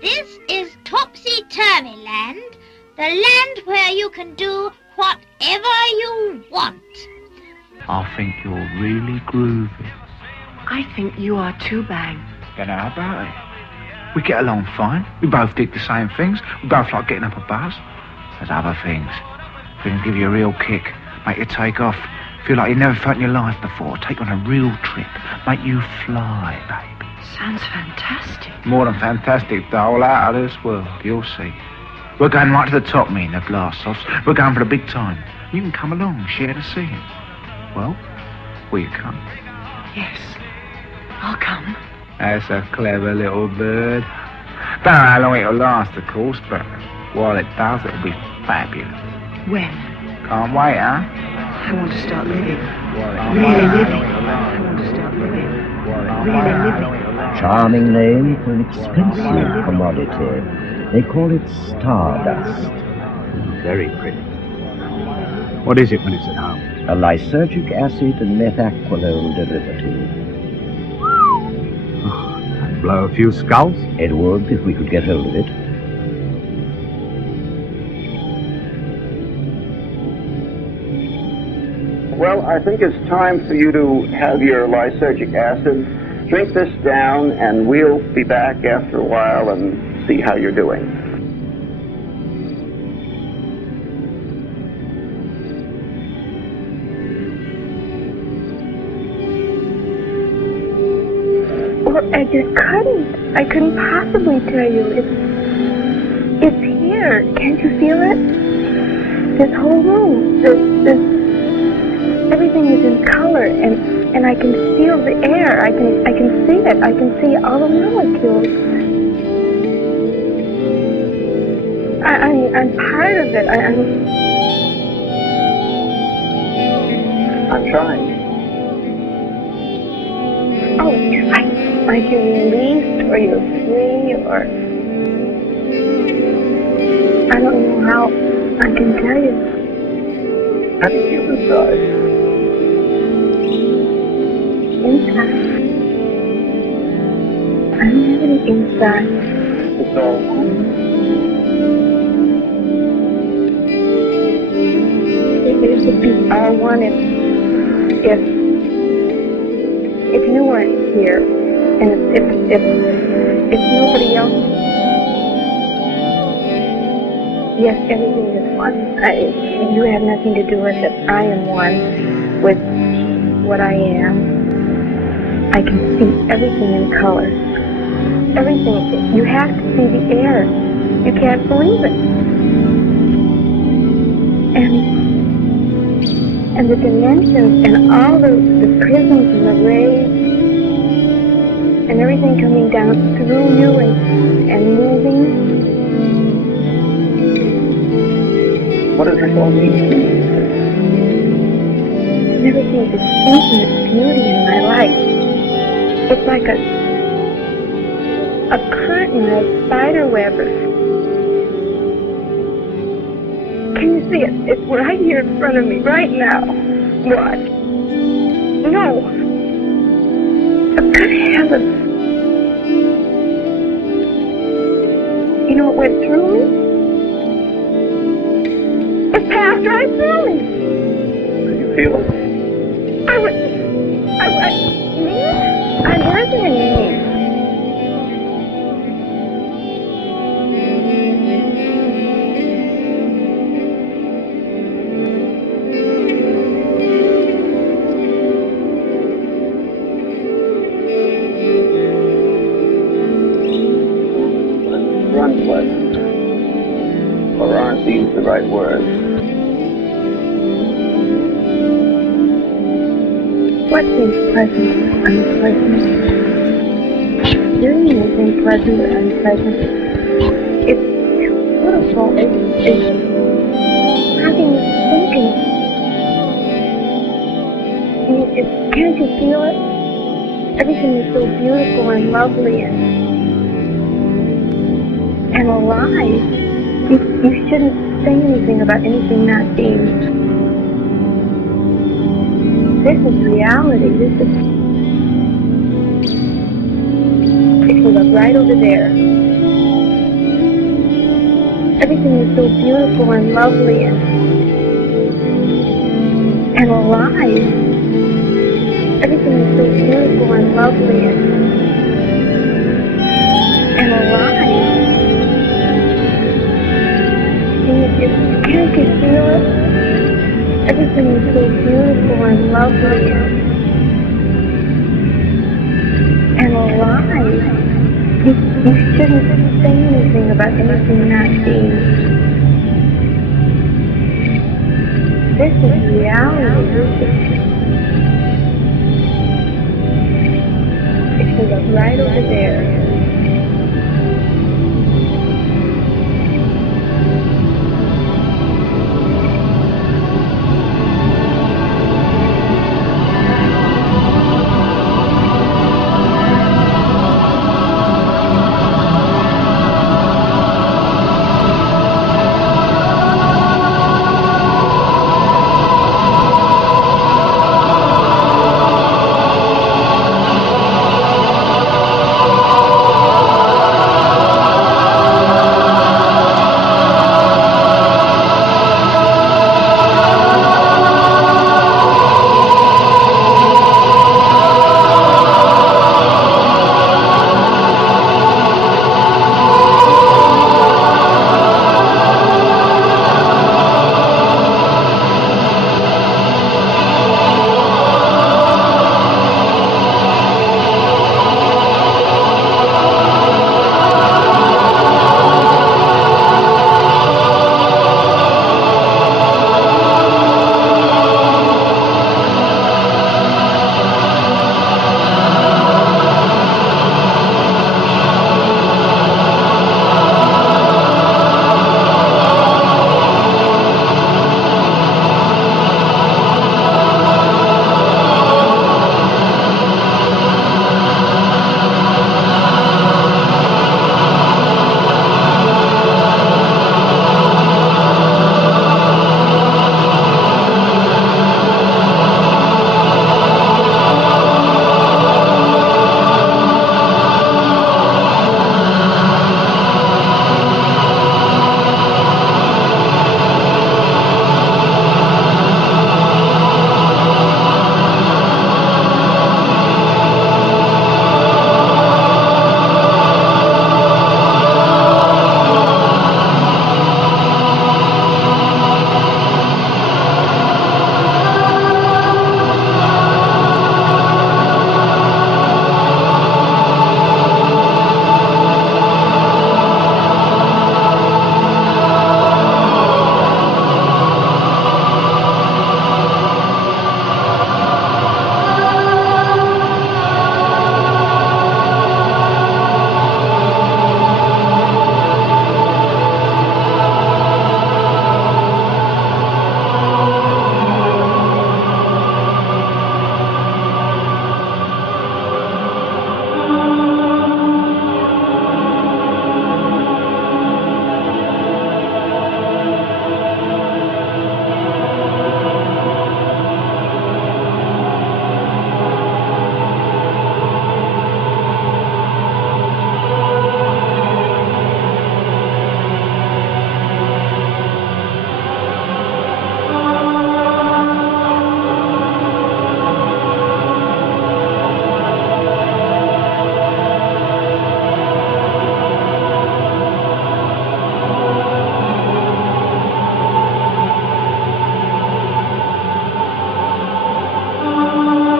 This is Topsy Turvy Land, the land where you can do whatever you want. I think you're really groovy. I think you are too, Bang. You know about it? We get along fine. We both dig the same things. We both like getting up a buzz. There's other things. Things give you a real kick, make you take off. Feel like you never felt in your life before. Take on a real trip. Make you fly, baby. Sounds fantastic. More than fantastic, doll. Out of this world. You'll see. We're going right to the top, me and the glass offs. We're going for the big time. You can come along, share the scene. Well, will you come? Yes, I'll come. That's a clever little bird. Don't know how long it'll last, of course, but while it does, it'll be fabulous. When? Can't wait, huh? I want to start living. Really living. I want to start living. Really living. Charming name for an expensive commodity. They call it Stardust. Very pretty. What is it when it's at home? A lysergic acid and methaqualone derivative. And blow a few skulls? It would if we could get hold of it. Well, I think it's time for you to have your lysergic acid. Drink this down, and we'll be back after a while and see how you're doing. Well, I just I couldn't possibly tell you. It's here. Can't you feel it? This whole room, everything is in color, and I can feel the air. I can see it. I can see all the molecules. I'm part of it. I'm trying. Oh, like you're released, or you're free, or I don't know how I can tell you. How do you feel inside? Inside? I don't have any inside. It's all one. It would be all one if you weren't here, and if nobody else. Yes, everything is one. You have nothing to do with it. I am one with what I am. I can see everything in color. Everything. You have to see the air. You can't believe it. And the dimensions and all the prisms and the rays and everything coming down through you and moving. What does this all mean? I've never seen this infinite beauty in my life. It's like a curtain, a spider web. Can you see it? It's right here in front of me, right now. What? No. Oh, good heavens. You know what went through me? It passed right through me. Do you feel it? I'm working in me. Unpleasant. Or aren't these the right words? What seems pleasant, unpleasant? Doing anything pleasant or unpleasant? It's beautiful. It's having you thinking. Can't you feel it? Everything is so beautiful and lovely and alive. You shouldn't say anything about anything not being. This is reality. If you look right over there, everything is so beautiful and lovely and alive. Everything is so beautiful and lovely and alive. Can't you feel it? Everything is so beautiful and lovely and alive. You shouldn't say anything about anything not being. This is reality. If you look right over there.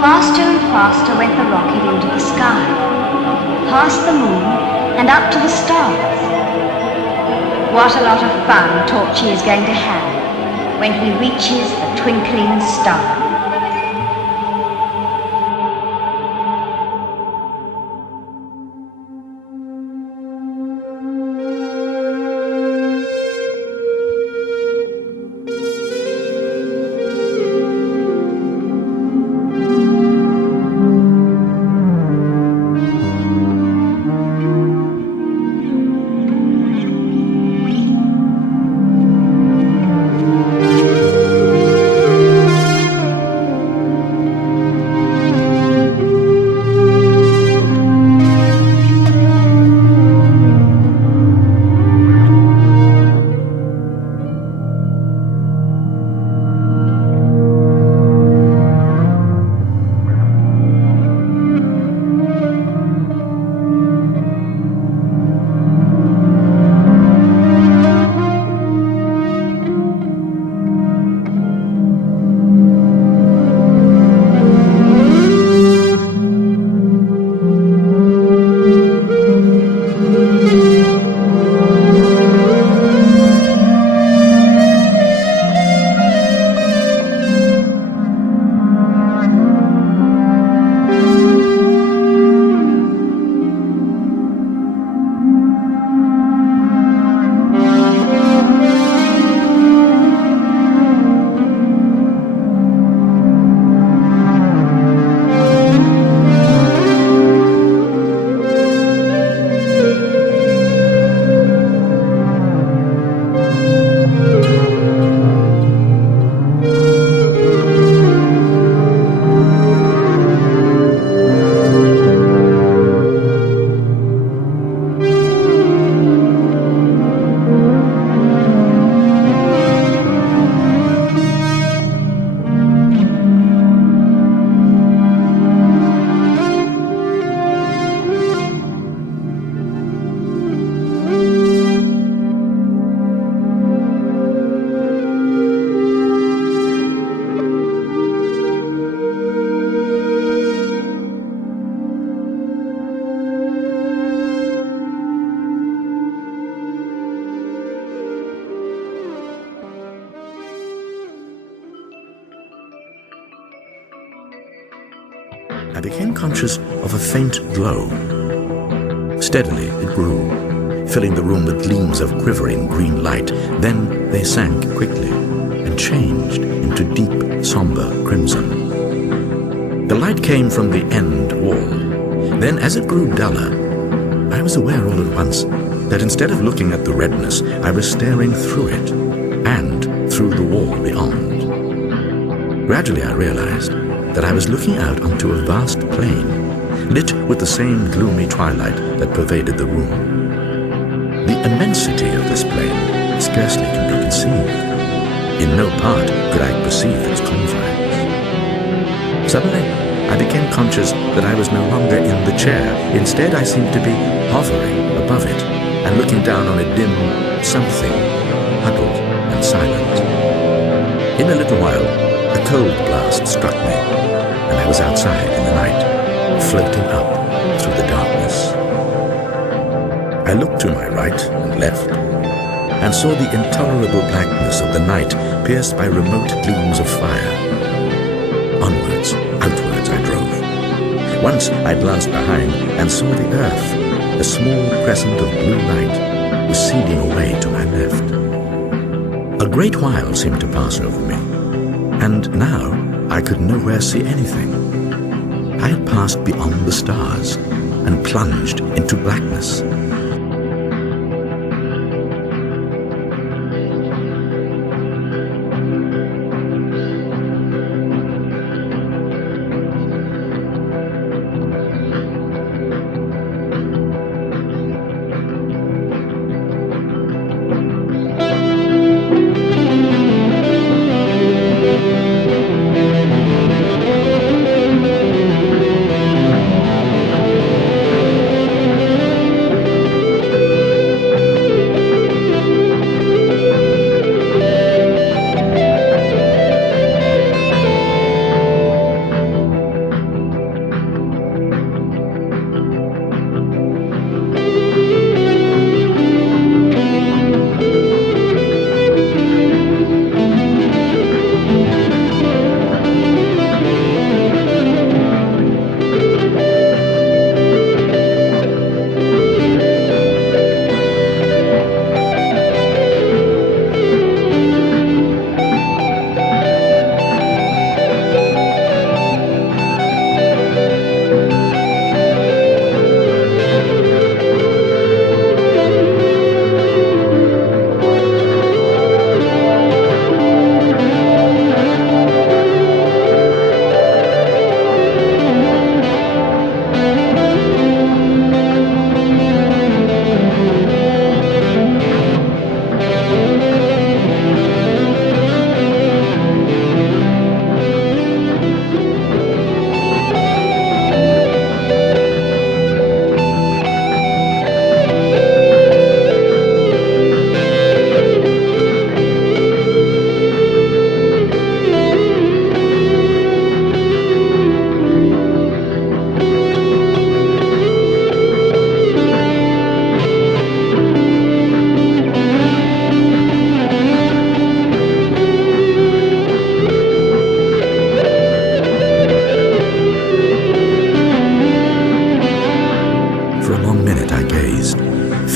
Faster and faster went the rocket into the sky, past the moon and up to the stars. What a lot of fun Torchy is going to have when he reaches the twinkling star. became conscious of a faint glow. Steadily it grew, filling the room with gleams of quivering green light. Then they sank quickly and changed into deep, somber crimson. The light came from the end wall. Then, as it grew duller, I was aware all at once that instead of looking at the redness, I was staring through it and through the wall beyond. Gradually I realized that I was looking out onto a vast plain, lit with the same gloomy twilight that pervaded the room. The immensity of this plain scarcely can be conceived. In no part could I perceive its confines. Suddenly, I became conscious that I was no longer in the chair. Instead, I seemed to be hovering above it and looking down on a dim something, huddled and silent. In a little while, a cold blast struck me, and I was outside in the night, floating up through the darkness. I looked to my right and left, and saw the intolerable blackness of the night pierced by remote gleams of fire. Onwards, outwards I drove. Once I glanced behind and saw the earth. A small crescent of blue light was seeding away to my left. A great while seemed to pass over me, and now I could nowhere see anything. I had passed beyond the stars and plunged into blackness.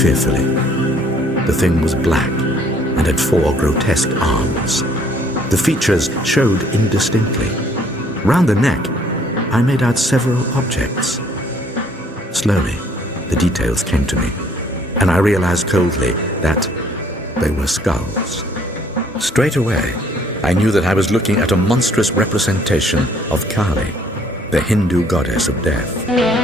fearfully. The thing was black and had 4 grotesque arms. The features showed indistinctly. Round the neck, I made out several objects. Slowly, the details came to me, and I realized coldly that they were skulls. Straight away, I knew that I was looking at a monstrous representation of Kali, the Hindu goddess of death.